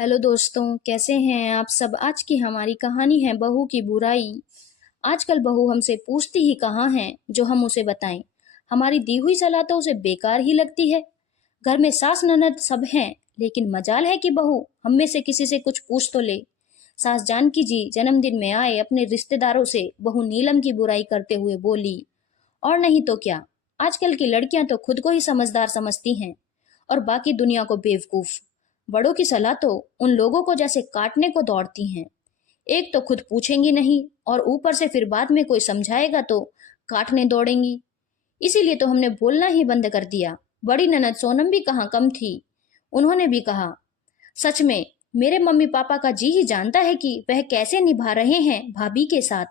Hello दोस्तों, कैसे हैं आप सब। आज की हमारी कहानी है बहू की बुराई। आजकल बहू हमसे पूछती ही कहाँ है जो हम उसे बताएं। हमारी दी हुई सलाह तो उसे बेकार ही लगती है। घर में सास ननद सब हैं, लेकिन मजाल है कि बहू हम में से किसी से कुछ पूछ तो ले। सास जानकी जी जन्मदिन में आए अपने रिश्तेदारों से बहू नीलम की बुराई करते हुए बोली। और नहीं तो क्या, आजकल की लड़कियां तो खुद को ही समझदार समझती हैं और बाकी दुनिया को बेवकूफ। बड़ों की सलाह तो उन लोगों को जैसे काटने को दौड़ती हैं। एक तो खुद पूछेंगी नहीं और ऊपर से फिर बाद में कोई समझाएगा तो काटने दौड़ेंगी। इसीलिए तो हमने बोलना ही बंद कर दिया। बड़ी ननद सोनम भी कहाँ कम थी। उन्होंने भी कहा, सच में मेरे मम्मी पापा का जी ही जानता है कि वह कैसे निभा रहे हैं भाभी के साथ,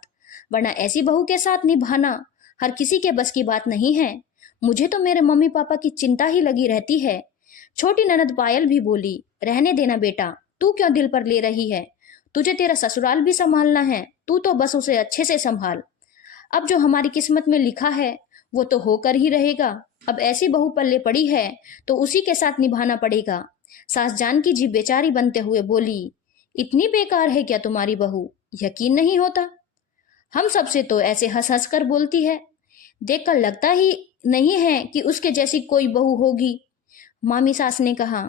वरना ऐसी बहू के साथ निभाना हर किसी के बस की बात नहीं है। मुझे तो मेरे मम्मी पापा की चिंता ही लगी रहती है। छोटी ननद पायल भी बोली, रहने देना बेटा, तू क्यों दिल पर ले रही है। तुझे तेरा ससुराल भी संभालना है, तू तो बस उसे अच्छे से संभाल। अब जो हमारी किस्मत में लिखा है वो तो होकर ही रहेगा। अब ऐसी बहू पल्ले पड़ी है तो उसी के साथ निभाना पड़ेगा। सास जानकी जी बेचारी बनते हुए बोली, इतनी बेकार है क्या तुम्हारी बहू, यकीन नहीं होता। हम सबसे तो ऐसे हंस हंस कर बोलती है, देखकर लगता ही नहीं है कि उसके जैसी कोई बहू होगी। मामी सास ने कहा,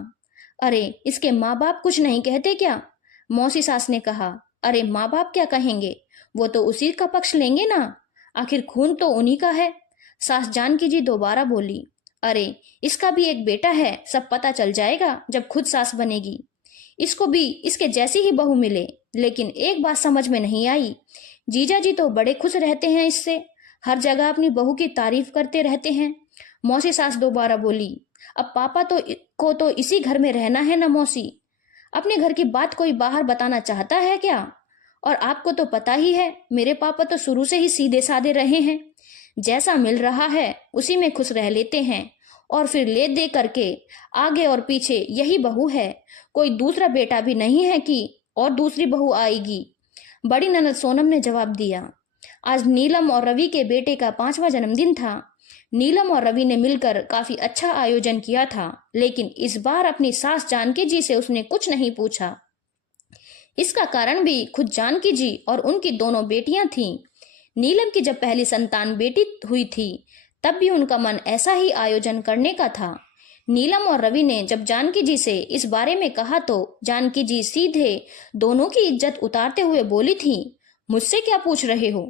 अरे इसके माँ बाप कुछ नहीं कहते क्या। मौसी सास ने कहा, अरे माँ बाप क्या कहेंगे, वो तो उसी का पक्ष लेंगे ना, आखिर खून तो उन्हीं का है। सास जानकी जी दोबारा बोली, अरे इसका भी एक बेटा है, सब पता चल जाएगा जब खुद सास बनेगी। इसको भी इसके जैसी ही बहू मिले। लेकिन एक बात समझ में नहीं आई, जीजा जी तो बड़े खुश रहते हैं इससे, हर जगह अपनी बहू की तारीफ करते रहते हैं। मौसी सास दोबारा बोली, अब पापा को तो इसी घर में रहना है ना मौसी, अपने घर की बात कोई बाहर बताना चाहता है क्या। और आपको तो पता ही है मेरे पापा तो शुरू से ही सीधे साधे रहे हैं, जैसा मिल रहा है उसी में खुश रह लेते हैं और फिर ले दे करके आगे और पीछे यही बहू है, कोई दूसरा बेटा भी नहीं है कि और दूसरी बहू आएगी। बड़ी ननद सोनम ने जवाब दिया, आज नीलम और रवि के बेटे का 5वां जन्मदिन था। नीलम और रवि ने मिलकर काफी अच्छा आयोजन किया था, लेकिन इस बार अपनी सास जानकी जी से उसने कुछ नहीं पूछा। इसका कारण भी खुद जानकी जी और उनकी दोनों बेटियां थीं। नीलम की जब पहली संतान बेटी हुई थी तब भी उनका मन ऐसा ही आयोजन करने का था। नीलम और रवि ने जब जानकी जी से इस बारे में कहा तो जानकी जी सीधे दोनों की इज्जत उतारते हुए बोली थी, मुझसे क्या पूछ रहे हो,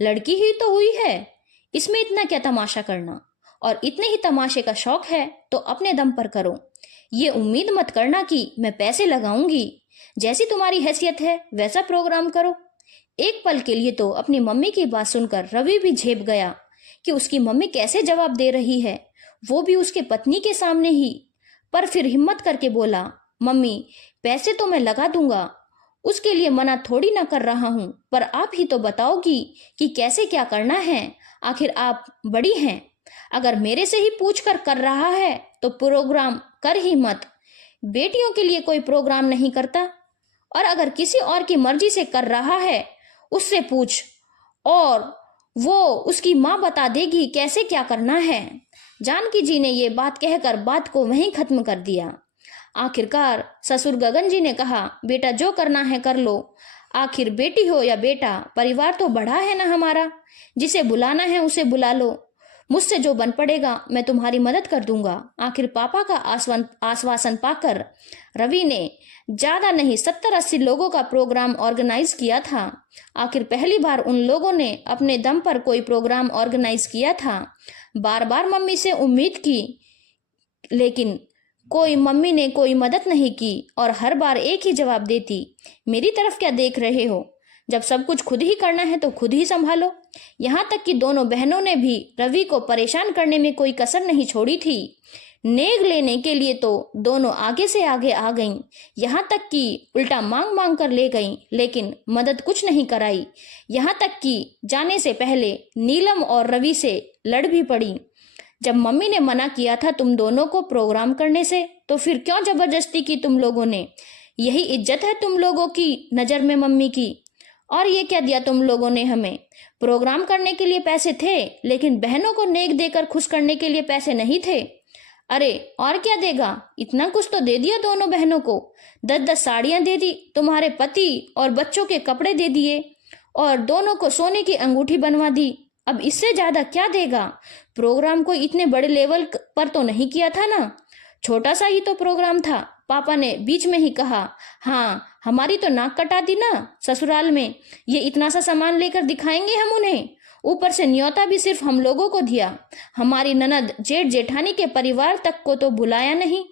लड़की ही तो हुई है, इसमें इतना क्या तमाशा करना, और इतने ही तमाशे का शौक है तो अपने दम पर करो। ये उम्मीद मत करना कि मैं पैसे लगाऊंगी, जैसी तुम्हारी हैसियत है वैसा प्रोग्राम करो। एक पल के लिए तो अपनी मम्मी की बात सुनकर रवि भी झेप गया कि उसकी मम्मी कैसे जवाब दे रही है, वो भी उसके पत्नी के सामने ही। पर फिर हिम्मत करके बोला, मम्मी पैसे तो मैं लगा दूंगा, उसके लिए मना थोड़ी ना कर रहा हूं, पर आप ही तो बताओगी कि कैसे क्या करना है, आखिर आप बड़ी हैं। अगर मेरे से ही पूछ कर रहा है तो प्रोग्राम कर ही मत। बेटियों के लिए कोई प्रोग्राम नहीं करता, और अगर किसी और की मर्जी से कर रहा है उससे पूछ, और वो उसकी माँ बता देगी कैसे क्या करना है। जानकी जी ने ये बात कहकर बात को वहीं खत्म कर दिया। आखिरकार ससुर गगन जी ने कहा, बेटा जो करना है कर लो, आखिर बेटी हो या बेटा परिवार तो बड़ा है ना हमारा, जिसे बुलाना है उसे बुला लो, मुझसे जो बन पड़ेगा मैं तुम्हारी मदद कर दूंगा। आखिर पापा का आश्वासन पाकर रवि ने ज्यादा नहीं 70-80 लोगों का प्रोग्राम ऑर्गेनाइज किया था। आखिर पहली बार उन लोगों ने अपने दम पर कोई प्रोग्राम ऑर्गेनाइज किया था। बार बार मम्मी से उम्मीद की, लेकिन मम्मी ने कोई मदद नहीं की और हर बार एक ही जवाब देती, मेरी तरफ क्या देख रहे हो, जब सब कुछ खुद ही करना है तो खुद ही संभालो। यहाँ तक कि दोनों बहनों ने भी रवि को परेशान करने में कोई कसर नहीं छोड़ी थी। नेग लेने के लिए तो दोनों आगे से आगे आ गईं, यहाँ तक कि उल्टा मांग मांग कर ले गईं, लेकिन मदद कुछ नहीं कराई। यहाँ तक कि जाने से पहले नीलम और रवि से लड़ भी पड़ी। जब मम्मी ने मना किया था तुम दोनों को प्रोग्राम करने से, तो फिर क्यों जबरदस्ती की तुम लोगों ने। यही इज्जत है तुम लोगों की नजर में मम्मी की। और ये क्या दिया तुम लोगों ने हमें, प्रोग्राम करने के लिए पैसे थे, लेकिन बहनों को नेक देकर खुश करने के लिए पैसे नहीं थे। अरे और क्या देगा, इतना कुछ तो दे दिया दोनों बहनों को। 10-10 साड़ियां दे दी, तुम्हारे पति और बच्चों के कपड़े दे दिए और दोनों को सोने की अंगूठी बनवा दी। अब इससे ज्यादा क्या देगा? प्रोग्राम को इतने बड़े लेवल पर तो नहीं किया था ना, छोटा सा ही तो प्रोग्राम था। पापा ने बीच में ही कहा। हाँ, हमारी तो नाक कटा दी ना ससुराल में, ये इतना सा सामान लेकर दिखाएंगे हम उन्हें। ऊपर से न्योता भी सिर्फ हम लोगों को दिया, हमारी ननद जेठ जेठानी के परिवार तक को तो बुलाया नहीं।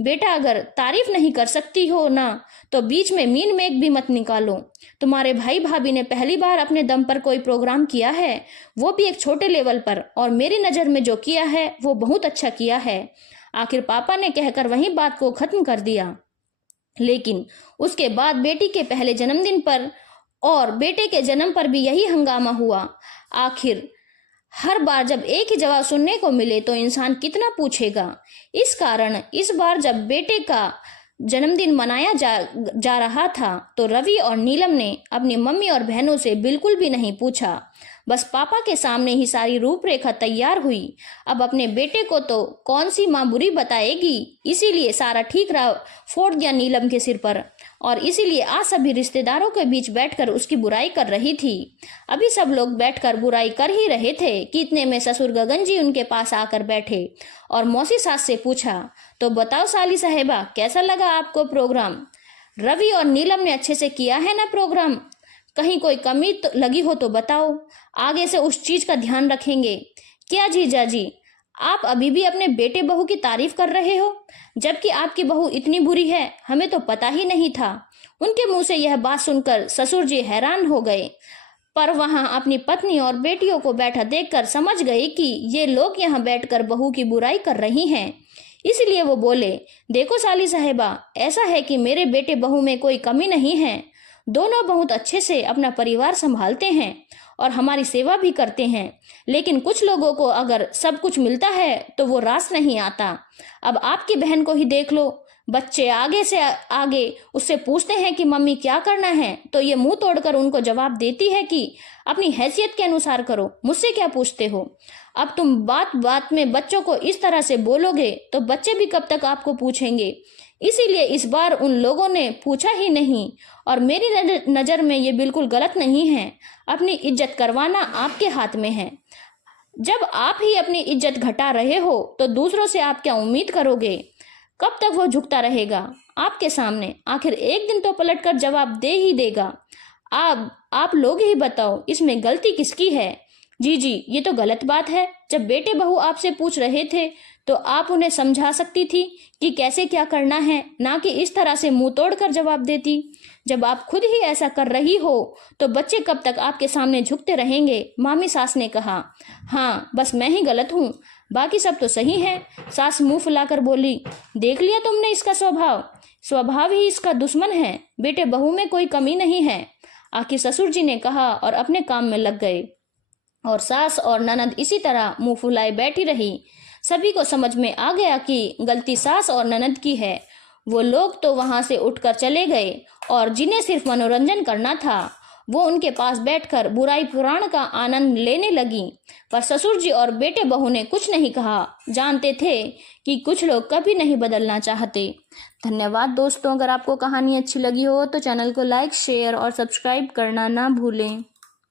बेटा, अगर तारीफ नहीं कर सकती हो ना तो बीच में मीन मेक भी मत निकालो। तुम्हारे भाई भाभी ने पहली बार अपने दम पर कोई प्रोग्राम किया है, वो भी एक छोटे लेवल पर, और मेरी नजर में जो किया है वो बहुत अच्छा किया है। आखिर पापा ने कहकर वहीं बात को खत्म कर दिया। लेकिन उसके बाद बेटी के पहले जन्मदिन पर और बेटे के जन्म पर भी यही हंगामा हुआ। आखिर हर बार जब एक ही जवाब सुनने को मिले तो इंसान कितना पूछेगा। इस कारण इस बार जब बेटे का जन्मदिन मनाया जा रहा था तो रवि और नीलम ने अपनी मम्मी और बहनों से बिल्कुल भी नहीं पूछा। बस पापा के सामने ही सारी रूपरेखा तैयार हुई। अब अपने बेटे को तो कौन सी माँ बुरी बताएगी, इसीलिए सारा ठीक रहा फोड़ दिया नीलम के सिर पर, और इसीलिए आज सभी रिश्तेदारों के बीच बैठकर उसकी बुराई कर रही थी। अभी सब लोग बैठकर बुराई कर ही रहे थे कि इतने में ससुर गगन जी उनके पास आकर बैठे और मौसी सास से पूछा, तो बताओ साली साहेबा, कैसा लगा आपको प्रोग्राम? रवि और नीलम ने अच्छे से किया है ना प्रोग्राम? कहीं कोई कमी तो लगी हो तो बताओ, आगे से उस चीज का ध्यान रखेंगे। क्या जीजा जी, आप अभी भी अपने बेटे बहू की तारीफ कर रहे हो, जबकि आपकी बहू इतनी बुरी है, हमें तो पता ही नहीं था। उनके मुंह से यह बात सुनकर ससुर जी हैरान हो गए, पर वहां अपनी पत्नी और बेटियों को बैठा देखकर समझ गए कि ये लोग यहाँ बैठकर बहू की बुराई कर रही हैं। इसलिए वो बोले, देखो साली साहेबा, ऐसा है कि मेरे बेटे बहू में कोई कमी नहीं है, दोनों बहुत अच्छे से अपना परिवार संभालते हैं और हमारी सेवा भी करते हैं। लेकिन कुछ लोगों को अगर सब कुछ मिलता है तो वो रास नहीं आता। अब आपकी बहन को ही देख लो, बच्चे आगे से आगे उससे पूछते हैं कि मम्मी क्या करना है, तो ये मुंह तोड़कर उनको जवाब देती है कि अपनी हैसियत के अनुसार करो, मुझसे क्या पूछते हो। अब तुम बात बात में बच्चों को इस तरह से बोलोगे तो बच्चे भी कब तक आपको पूछेंगे। इसीलिए इस बार उन लोगों ने पूछा ही नहीं, और मेरी नजर में ये बिल्कुल गलत नहीं है। अपनी इज्जत करवाना आपके हाथ में है। जब आप ही अपनी इज्जत घटा रहे हो तो दूसरों से आप क्या उम्मीद करोगे? कब तक वो झुकता रहेगा आपके सामने? आखिर एक दिन तो पलटकर जवाब दे ही देगा। आप लोग ही बताओ, इसमें गलती किसकी है? जी, ये तो गलत बात है। जब बेटे बहू आपसे पूछ रहे थे तो आप उन्हें समझा सकती थी कि कैसे क्या करना है, ना कि इस तरह से मुंह तोड़कर जवाब देती। जब आप खुद ही ऐसा कर रही हो तो बच्चे कब तक आपके सामने झुकते रहेंगे? मामी सास ने कहा। हाँ, बस मैं ही गलत हूँ, बाकी सब तो सही है। सास मुंह फुलाकर बोली, देख लिया तुमने इसका स्वभाव ही इसका दुश्मन है। बेटे बहू में कोई कमी नहीं है, आखिर ससुर जी ने कहा और अपने काम में लग गए। और सास और ननद इसी तरह मुंह फुलाए बैठी रही। सभी को समझ में आ गया कि गलती सास और ननद की है। वो लोग तो वहां से उठकर चले गए और जिन्हें सिर्फ मनोरंजन करना था वो उनके पास बैठकर बुराई पुराण का आनंद लेने लगी। पर ससुर जी और बेटे बहू ने कुछ नहीं कहा, जानते थे कि कुछ लोग कभी नहीं बदलना चाहते। धन्यवाद दोस्तों, अगर आपको कहानी अच्छी लगी हो तो चैनल को लाइक, शेयर और सब्सक्राइब करना ना भूलें।